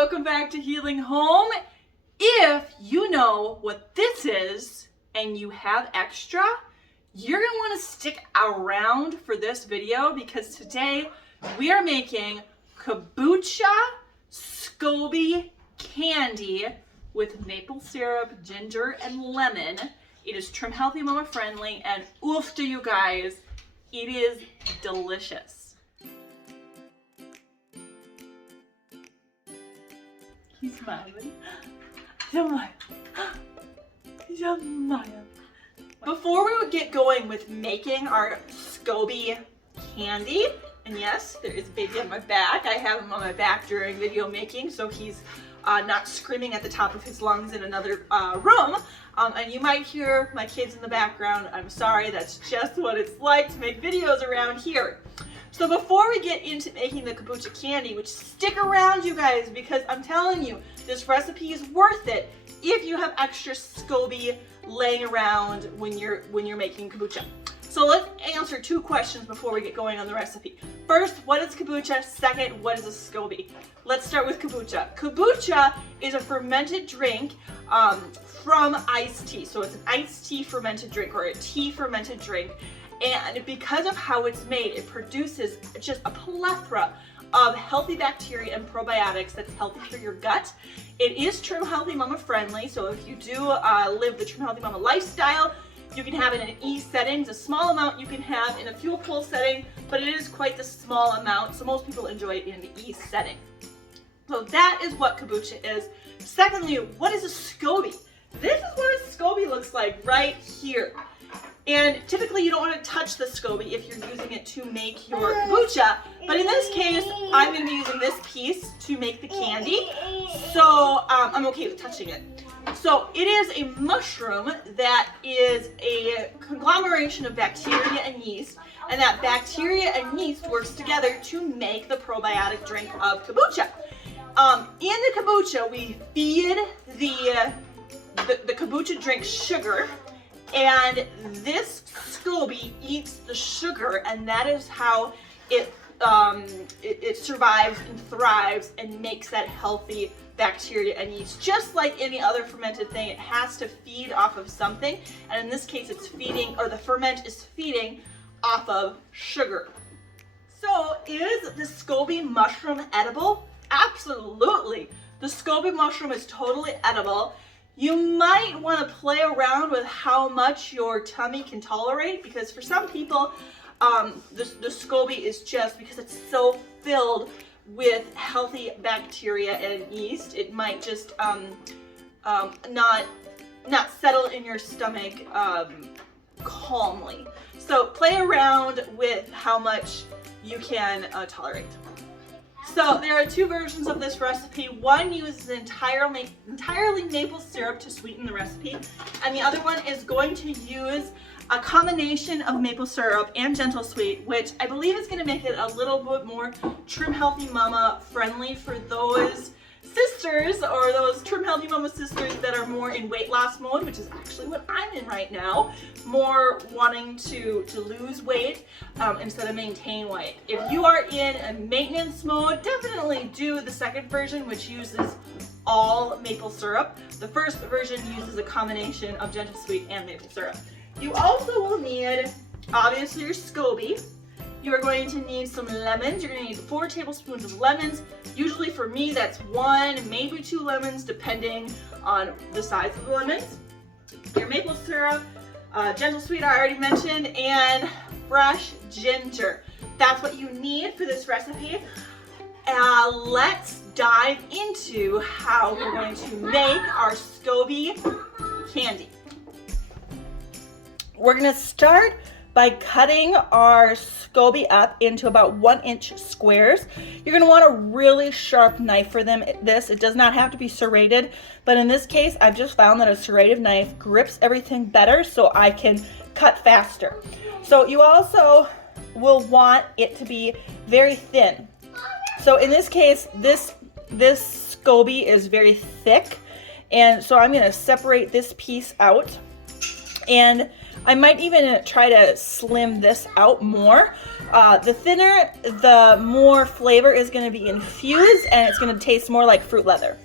welcome back to Healing Home. If you know what this is and you have extra, you're gonna wanna stick around for this video because today we are making Kombucha Scoby candy with maple syrup, ginger, and lemon. It is trim healthy, mama friendly, and oof to you guys, it is delicious. He's smiling. Before we would get going with making our Scoby candy, and yes, there is a baby on my back. I have him on my back during video making, so he's not screaming at the top of his lungs in another room. And you might hear my kids in the background. I'm sorry, that's just what it's like to make videos around here. So before we get into making the kombucha candy, which stick around you guys, because I'm telling you, this recipe is worth it if you have extra Scoby laying around when you're making kombucha. So let's answer two questions before we get going on the recipe. First, what is kombucha? Second, what is a Scoby? Let's start with kombucha. Kombucha is a fermented drink from iced tea. So it's an iced tea fermented drink or a tea fermented drink. And because of how it's made, it produces just a plethora of healthy bacteria and probiotics that's healthy for your gut. It is Trim Healthy Mama friendly, so if you do live the Trim Healthy Mama lifestyle, you can have it in an E setting. It's a small amount you can have in a fuel pull setting, but it is quite the small amount, so most people enjoy it in the E setting. So that is what kombucha is. Secondly, what is a Scoby? This is what a Scoby looks like right here. And typically you don't want to touch the Scoby if you're using it to make your kombucha, but in this case, I'm going to be using this piece to make the candy, so I'm okay with touching it. So it is a mushroom that is a conglomeration of bacteria and yeast, and that bacteria and yeast works together to make the probiotic drink of kombucha. In the kombucha, we feed the kombucha drink sugar, and this Scoby eats the sugar, and that is how it survives and thrives and makes that healthy bacteria and yeast. Just like any other fermented thing, it has to feed off of something, and in this case it's feeding, or the ferment is feeding off of sugar. So is the Scoby mushroom edible? Absolutely. The Scoby mushroom is totally edible. You might want to play around with how much your tummy can tolerate, because for some people, the Scoby is just, because it's so filled with healthy bacteria and yeast, it might just not settle in your stomach calmly. So play around with how much you can tolerate. So there are two versions of this recipe. One uses entirely maple syrup to sweeten the recipe, and the other one is going to use a combination of maple syrup and gentle sweet, which I believe is going to make it a little bit more Trim Healthy Mama friendly for those sisters, or those Trim Healthy Mama sisters that are more in weight loss mode, which is actually what I'm in right now, more wanting to lose weight instead of maintain weight. If you are in a maintenance mode, definitely do the second version, which uses all maple syrup. The first version uses a combination of gentle sweet and maple syrup. You also will need, obviously, your Scoby. You are going to need some lemons. You're going to need 4 tablespoons of lemons. Usually for me, that's 1, maybe 2 lemons, depending on the size of the lemons. Your maple syrup, gentle sweet I already mentioned, and fresh ginger. That's what you need for this recipe. Let's dive into how we're going to make our Scoby candy. We're going to start by cutting our Scoby up into about 1-inch squares. You're going to want a really sharp knife for this. It does not have to be serrated, but in this case, I've just found that a serrated knife grips everything better, so I can cut faster. So you also will want it to be very thin. So in this case, this Scoby is very thick, and so I'm going to separate this piece out. And I might even try to slim this out more. The thinner, the more flavor is going to be infused, and it's going to taste more like fruit leather.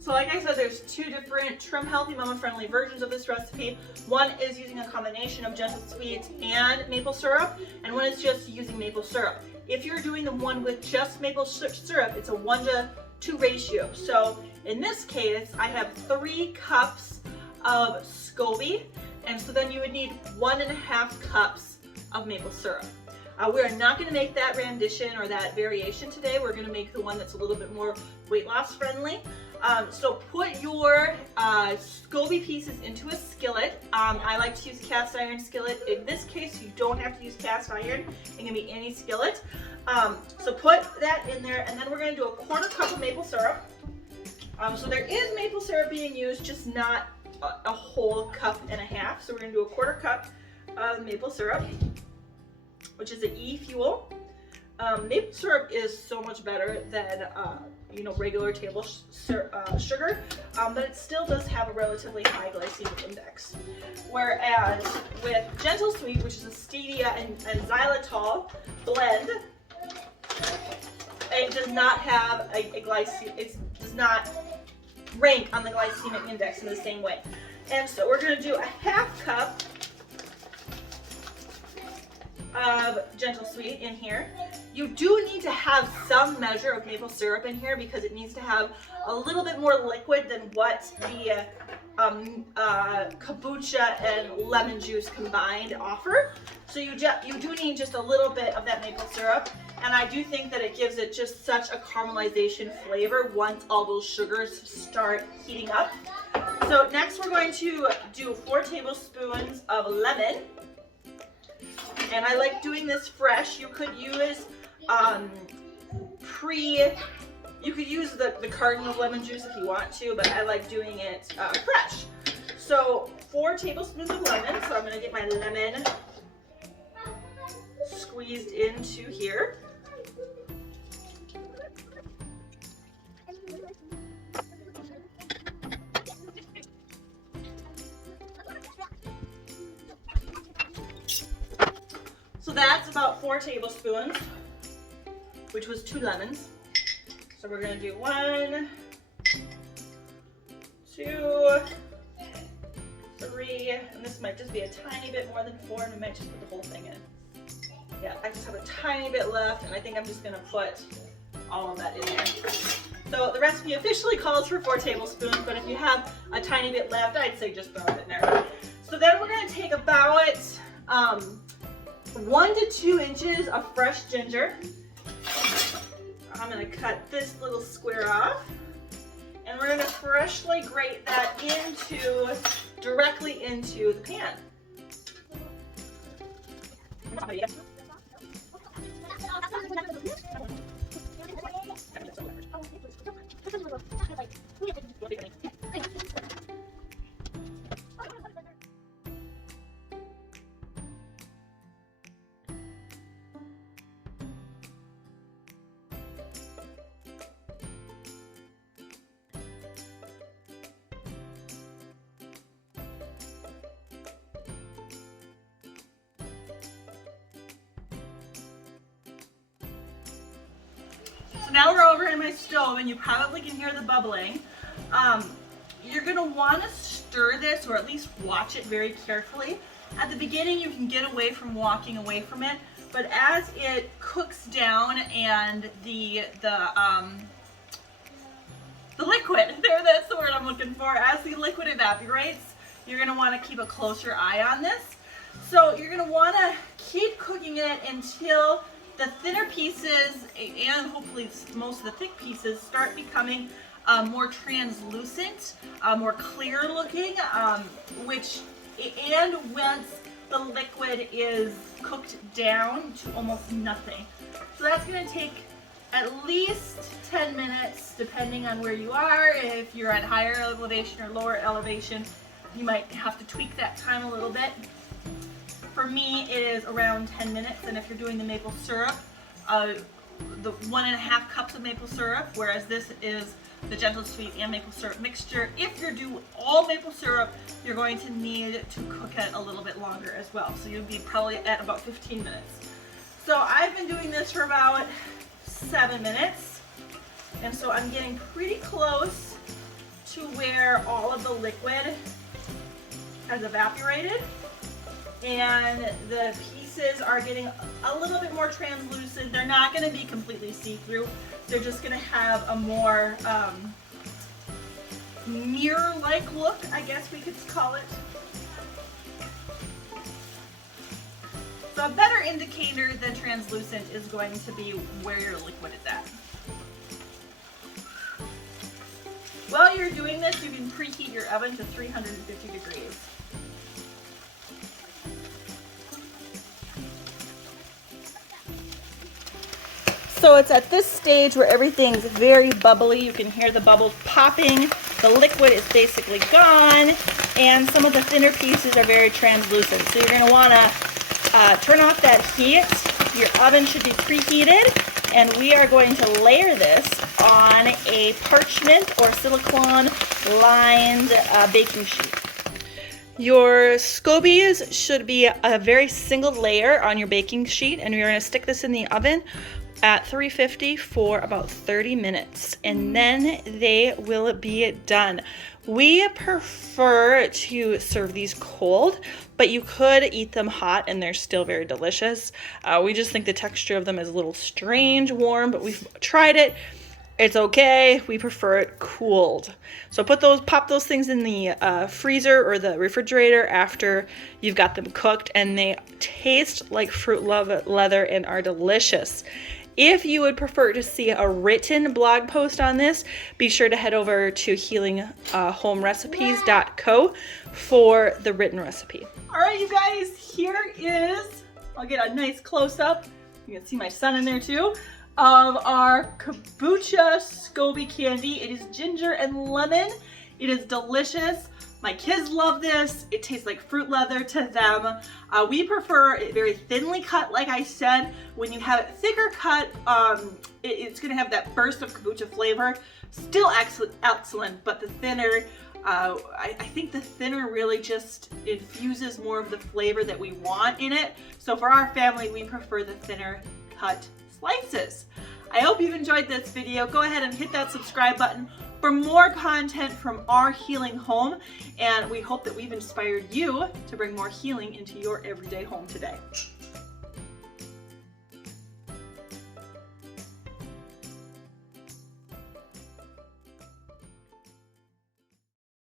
So like I said, there's two different trim healthy mama friendly versions of this recipe. One is using a combination of gentle sweets and maple syrup, and one is just using maple syrup. If you're doing the one with just maple syrup, it's a 1:2 ratio. So in this case, I have 3 cups of Scoby, and so then you would need 1.5 cups of maple syrup. We are not going to make that rendition or that variation today. We're going to make the one that's a little bit more weight loss friendly. So put your Scoby pieces into a skillet. I like to use cast iron skillet. In this case, you don't have to use cast iron. It can be any skillet. So put that in there, and then we're going to do a 1/4 cup of maple syrup. So there is maple syrup being used, just not a whole 1.5 cups. So we're going to do a 1/4 cup of maple syrup, which is an E fuel. Maple syrup is so much better than regular table sugar, but it still does have a relatively high glycemic index. Whereas with gentle sweet, which is a stevia and xylitol blend, it does not have it does not rank on the glycemic index in the same way. And so we're going to do a 1/2 cup of gentle sweet in here. You do need to have some measure of maple syrup in here because it needs to have a little bit more liquid than what the kombucha and lemon juice combined offer. So you do need just a little bit of that maple syrup, and I do think that it gives it just such a caramelization flavor once all those sugars start heating up. So next we're going to do 4 tablespoons of lemon. And I like doing this fresh. You could use you could use the carton of lemon juice if you want to, but I like doing it fresh. So 4 tablespoons of lemon. So I'm going to get my lemon squeezed into here. So that's about 4 tablespoons, which was 2 lemons. So we're going to do 1, 2, 3, and this might just be a tiny bit more than 4, and we might just put the whole thing in. Yeah, I just have a tiny bit left, and I think I'm just going to put all of that in there. So the recipe officially calls for 4 tablespoons, but if you have a tiny bit left, I'd say just throw it in there. So then we're going to take about 1 to 2 inches of fresh ginger. I'm going to cut this little square off, and we're going to freshly grate that directly into the pan. So now we're over in my stove, and you probably can hear the bubbling. You're going to want to stir this, or at least watch it very carefully. At the beginning, you can get away from walking away from it, but as it cooks down and the liquid, that's the word I'm looking for, as the liquid evaporates, you're gonna wanna keep a closer eye on this. So you're gonna wanna keep cooking it until the thinner pieces and hopefully most of the thick pieces start becoming more translucent, more clear looking, and once the liquid is cooked down to almost nothing. So that's gonna take at least 10 minutes depending on where you are. If you're at higher elevation or lower elevation, you might have to tweak that time a little bit. For me, it is around 10 minutes, and if you're doing the maple syrup, the 1.5 cups of maple syrup, whereas this is the gentle sweet and maple syrup mixture. If you're doing all maple syrup, you're going to need to cook it a little bit longer as well. So you'll be probably at about 15 minutes. So I've been doing this for about 7 minutes, and so I'm getting pretty close to where all of the liquid has evaporated, and the pieces are getting a little bit more translucent. They're not going to be completely see-through. They're just going to have a more mirror-like look, I guess we could call it. So a better indicator than translucent is going to be where your liquid is at. While you're doing this, you can preheat your oven to 350 degrees. So it's at this stage where everything's very bubbly. You can hear the bubbles popping. The liquid is basically gone, and some of the thinner pieces are very translucent. So you're gonna wanna turn off that heat. Your oven should be preheated, and we are going to layer this on a parchment or silicone lined baking sheet. Your Scobies should be a very single layer on your baking sheet, and you're gonna stick this in the oven at 350 for about 30 minutes, and then they will be done. We prefer to serve these cold, but you could eat them hot and they're still very delicious. We just think the texture of them is a little strange warm, but we've tried it. It's okay. We prefer it cooled. So pop those things in the freezer or the refrigerator after you've got them cooked, and they taste like fruit leather and are delicious. If you would prefer to see a written blog post on this, be sure to head over to healinghomerecipes.co for the written recipe. All right, you guys, here is, I'll get a nice close-up, you can see my son in there too, of our Kombucha Scoby candy. It is ginger and lemon. It is delicious. My kids love this. It tastes like fruit leather to them. We prefer it very thinly cut, like I said. When you have it thicker cut, it's gonna have that burst of kombucha flavor. Still excellent, but the thinner, I think the thinner really just infuses more of the flavor that we want in it. So for our family, we prefer the thinner cut slices. I hope you've enjoyed this video. Go ahead and hit that subscribe button for more content from our healing home, and we hope that we've inspired you to bring more healing into your everyday home today.